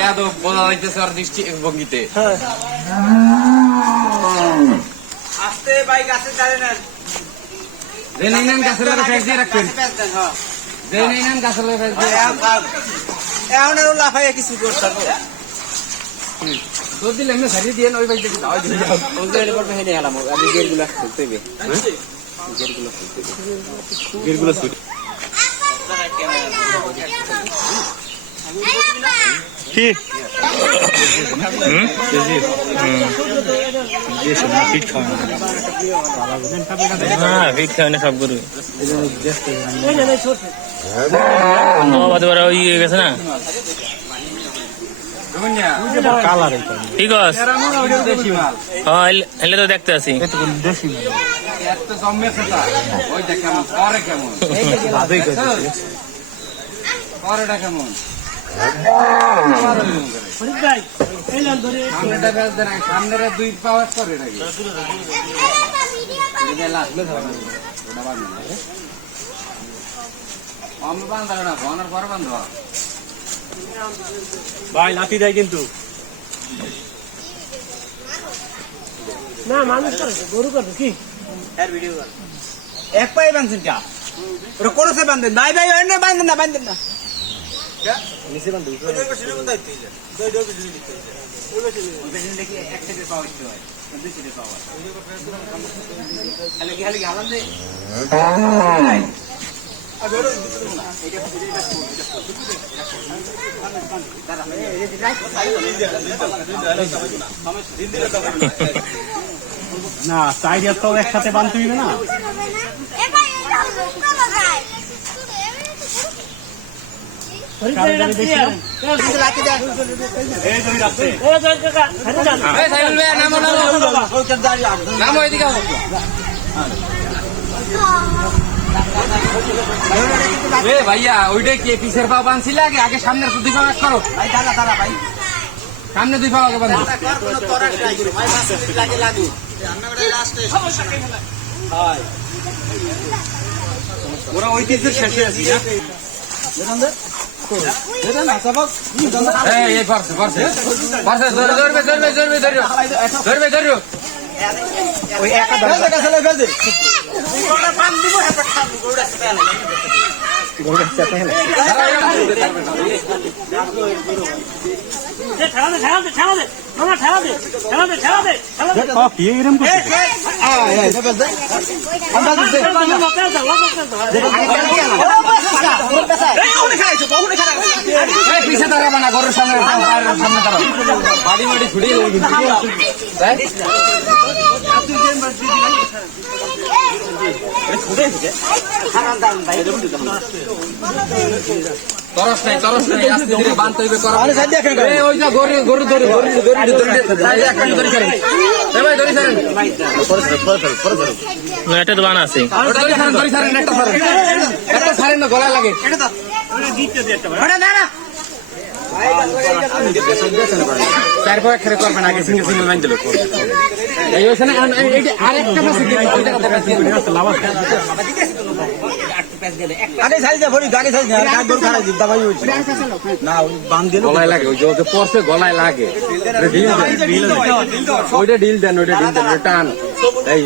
বেয়াদব বোঝা যাইতেছে ওর দৃষ্টি ভঙ্গিতে। আস্তে ভাই গাছে নেই নেন গাছের ফেস দিয়ে রাখবেন। যে নেই নেন গাছের ফেস দিয়ে। এখন আর লাফাইয়া কিছু করতে পারব দুধ দিলে দিয়ে ওই দিয়ে যাও হেনে গেলাম আমি গেটগুলো খুলতে হবে। গিরগুলো ছুটি কি হুম? হ্যাঁ ফিট খাওয়ানো সব গরু। হয়ে গেছে না? ঠিক আছে হ্যাঁ তো দেখতে আছি কেমন? দুই পাওয়ার করে ভাই লাঠি দেয় কিন্তু। না মানুষ করে গরু করবে কি? এক পায়ে বাঁধছেন কা? ওটা কোনো সে বাঁধেন। নাই ভাই না বাঁধেন না বাঁধেন না। না। সাইড তো একসাথে হইবে না এই জমি রাখছে এই সাইকেল ভাই নামো নামো নামো এদিকে আসো। এ ভাইয়া ওইটা কি, পিসের পা বানছিলে আগে? আগে সামনের দুই পা করো। ভাই ভাই সামনে দুই পা বান্ধো ওরা ঐতিহ্যের শেষে আছি ধরবে ঘরের সামনে দাঁড়াও বাড়ি মাড়ি ছুড়িয়ে দেবে কিন্তু তাই? তরস নাই তরস নাই আস্তে ধীরে বানতে হইবে করা এই ওই যা গরু গরু ধরে গরু ধরে ধরে ধরে একটা ধরে ছাড়েন এ ভাই ধরে ছাড়েন না এটা তো বানা আছে ওটা ধরে ছাড়েন ধরে ছাড়েন একটা ছাড়েন একটা ছাড়েন না গলায় লাগে তারপর খেলে করবেন আগে সিঙ্গেল সিঙ্গেল মাইন গলায় লাগে ওইটা ঢিল দেন ওইটা ঢিল দেন টান এই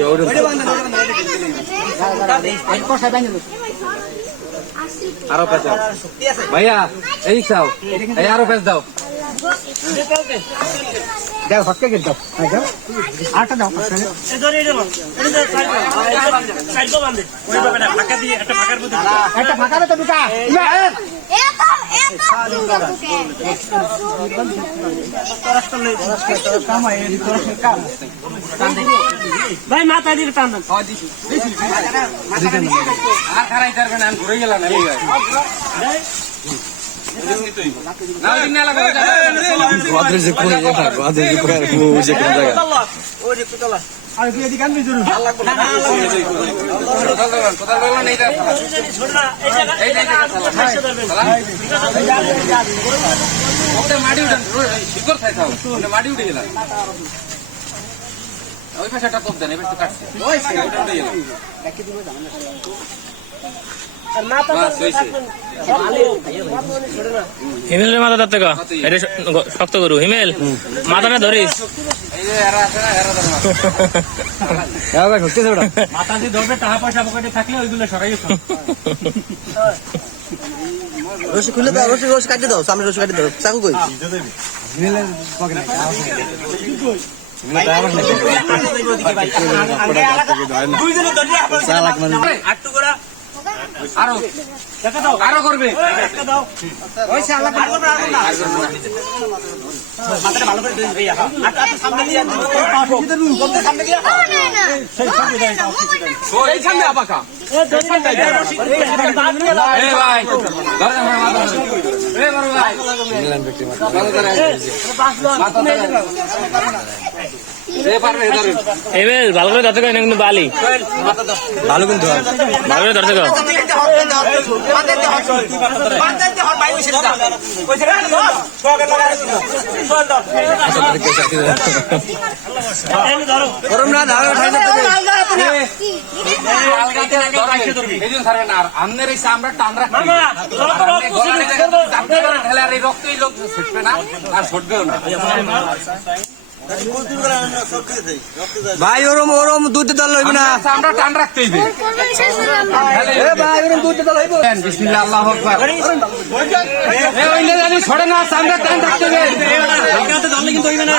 আরও পেঁচ ভাইয়া, এই চাও। এই আরও পেঁচ দাও। দেখ হটকে গেল দাও। আটা দাও। ফাঁকা দিয়ে একটা ফাঁকার মধ্যে একটা ফাঁকা তো ঢুকা। ভাই মাথা দিয়ে টান দেন। আর খারাই পারবে না আমি ঘুরে গেলাম এই গায়ে। না ওই দিন না লাগবে, ওই জায়গায়। আর তুই এদিকে আনবি জরুর কোথাও ধরবেন, কোথাও ধরবেন, এইটা খারাপ। এই যে খারাপ। ওটা মাটি খাই উঠে গেলাম ওই পাশে একটা কোপ দেন এবার তো কাটছে ওইটা উঠে গেলাম মাথা বাস, হয়েছে। হিমেলের মাথা ধরতে ক? এটা শক্ত করু হিমেল মাথাটা ধরিস এই যে এরা আছে না, এরা ধরো। মাথা দিয়ে ধরবে টাকা পয়সা পকেটে থাকলে ওইগুলো সরাই রসি খুলে দাও রসি রসি কাটি দাও সামনে রসি কাটি দাও চাকু কই আরও। আরও করবে। সামনে আপাকা ভাই। ধরে আমার মাথা এ বড় ভাই মাথা ধরে। মাথা ধরে। এ পারবে ধরে হিমেল ভালো করে ধরতে কয় কিন্তু বালি ভালো কিন্তু ভালো করে ধরতে আমনের আমরা টান এই লোক ছুটবে না আর ছুটবেও না। ভাই ওরম ওরম দুধ দল লইব না আচ্ছা, আমরা টান রাখতেই এ ভাই ওরম দুধ দল হইব বিসমিল্লাহ আল্লাহু আকবার এ ওইলে জানি ছড়ে না আমরা টান রাখতে কিন্তু হইবে না